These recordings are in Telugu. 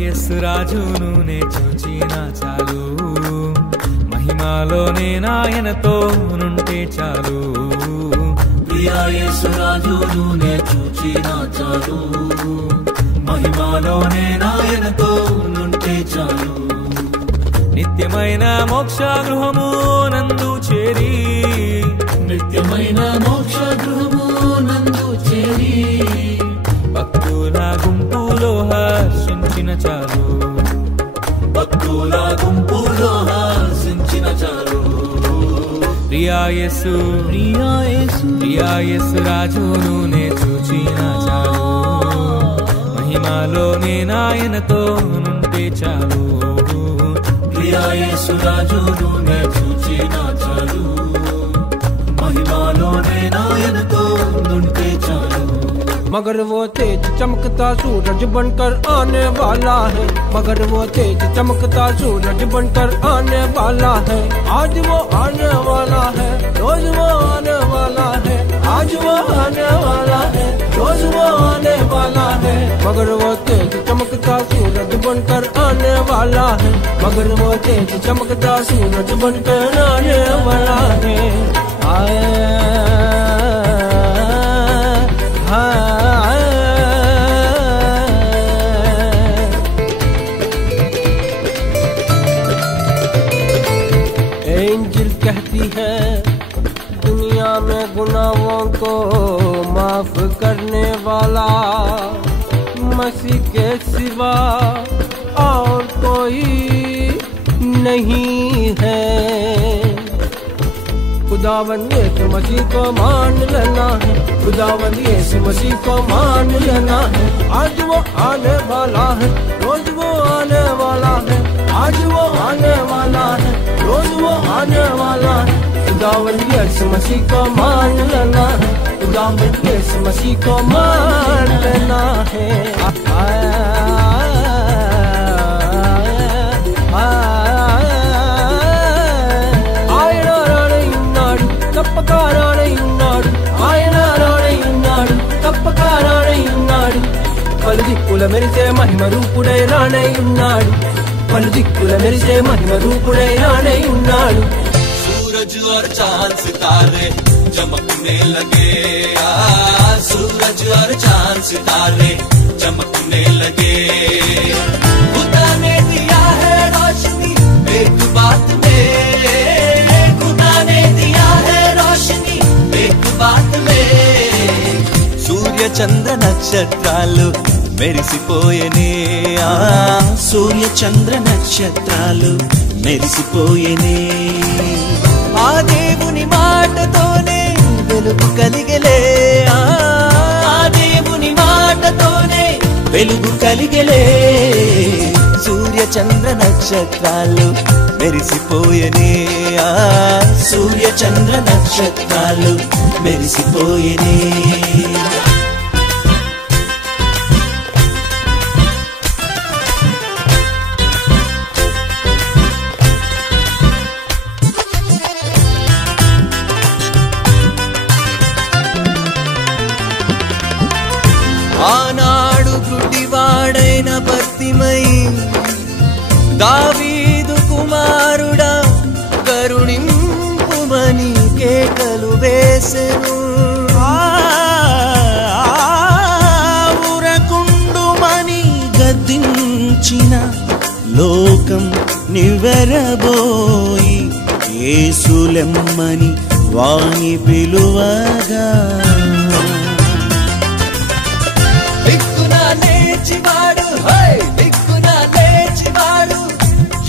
యేసు రాజును నే చూచిన చాలు, మహిమలోనే నాయనతో నుంటే చాలు. ప్రియా యేసు రాజును నే చూచిన చాలు, మహిమలోనే నాయనతో నుంటే చాలు. నిత్యమైన మోక్ష గృహము నందు చేరి, నిత్యమైన మోక్ష గృహము నందు చేరి, భక్తుల గుంపులో హర్షించిన చాలు, భక్తుల గుంపులో హర్షించిన చాలు. ప్రియా యేసు రాజును నే చూచిన చాలు, మహిమలోనే నాయనతో నుంటే చాలు. ప్రియా యేసు రాజును నే చూచిన చాలు, మహిమలోనే నాయనతో నుంటే చాలు. मगर वो तेज चमकता सूरज बनकर आने वाला है, मगर वो तेज चमकता सूरज बनकर आने वाला है. आज वो आने वाला है, रोज वो आने वाला है, आज वो आने वाला है, रोज वो आने वाला है. मगर वो तेज चमकता सूरज बनकर आने वाला है, मगर वो तेज चमकता सूरज बनकर आने वाला है. एंजिल कहती है दुनिया में गुनाहों को माफ करने वाला मसीह के सिवा और कोई नहीं है. खुदावंद यीशु मसीह को मान लेना है, खुदावंद यीशु मसीह को मान लेना है. आज वो आने वाला है, रोज वो आने वाला है, आज वो आने वाला है, रोज वो आने वाला है. खुदावंद यीशु मसीह को मान लेना है, खुदावंद यीशु मसीह को मान लेना है. పలుదిక్కుల మెరిసే మహిమ రూపుడై రానై ఉన్నాడు, పలుదిక్కుల మెరిసే మహిమ రూపుడై రానై ఉన్నాడు. सूरज और चांद सितारे चमकने लगे, सूरज और चांद सितारे चमकने लगे. खुदा ने दिया है रोशनी एक बात में, खुदा ने दिया है रोशनी एक बात में. सूर्य चंद्र नक्षत्रालु మెరిసిపోయేనే, సూర్య చంద్ర నక్షత్రాలు మెరిసిపోయేనే. ఆ దేవుని మాటతోనే వెలుగు కలిగలే, ఆ దేవుని మాటతోనే వెలుగు కలిగలే. సూర్య చంద్ర నక్షత్రాలు మెరిసిపోయేనే, ఆ సూర్య చంద్ర నక్షత్రాలు మెరిసిపోయేనే. ఆనాడు గుడ్డివాడైన బర్తిమై దావీదు కుమారుడా కరుణింపుమని కేకలు వేసెను. ఊరకుండుమని గద్దించిన లోకం నివ్వెరబోయి యేసులెమ్మని వాని పిలువగా, దిక్కున లేచివాడు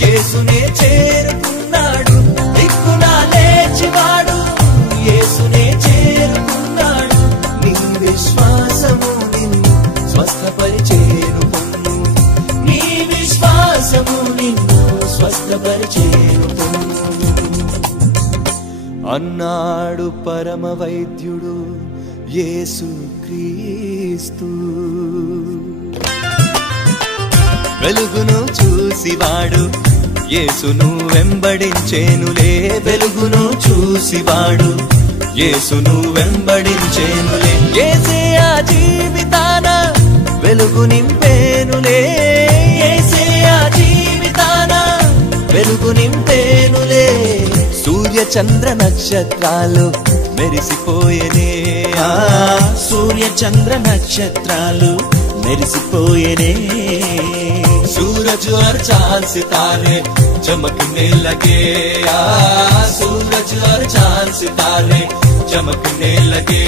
యేసునే చేరుకున్నాడు. విశ్వాసము నిన్ను స్వస్థపరిచేను అన్నాడు పరమ వైద్యుడు యేసుక్రీస్తు. వెలుగును చూసివాడు యేసును వెంబడించేనులే, వెలుగును చూసివాడు యేసును వెంబడించేనులే. యేసే ఆ జీవితాన వెలుగు నింపేనులే, యేసే ఆ జీవితాన వెలుగు నింపేనులే. సూర్య చంద్ర నక్షత్రాలు మెరిసిపోయేనే, సూర్య చంద్ర నక్షత్రాలు మెరిసిపోయేనే. सूरज और चांद सितारे चमकने लगे, सूरज और चांद सितारे चमकने लगे.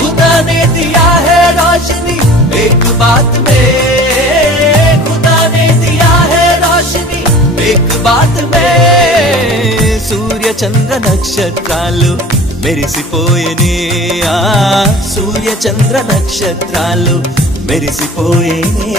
खुदा ने दिया है रोशनी एक बात में, खुदा ने दिया है रोशनी एक बात में. सूर्य चंद्र नक्षत्रालु మెరిసిపోయేనే, సూర్య చంద్ర నక్షత్రాలు మెరిసిపోయేనే.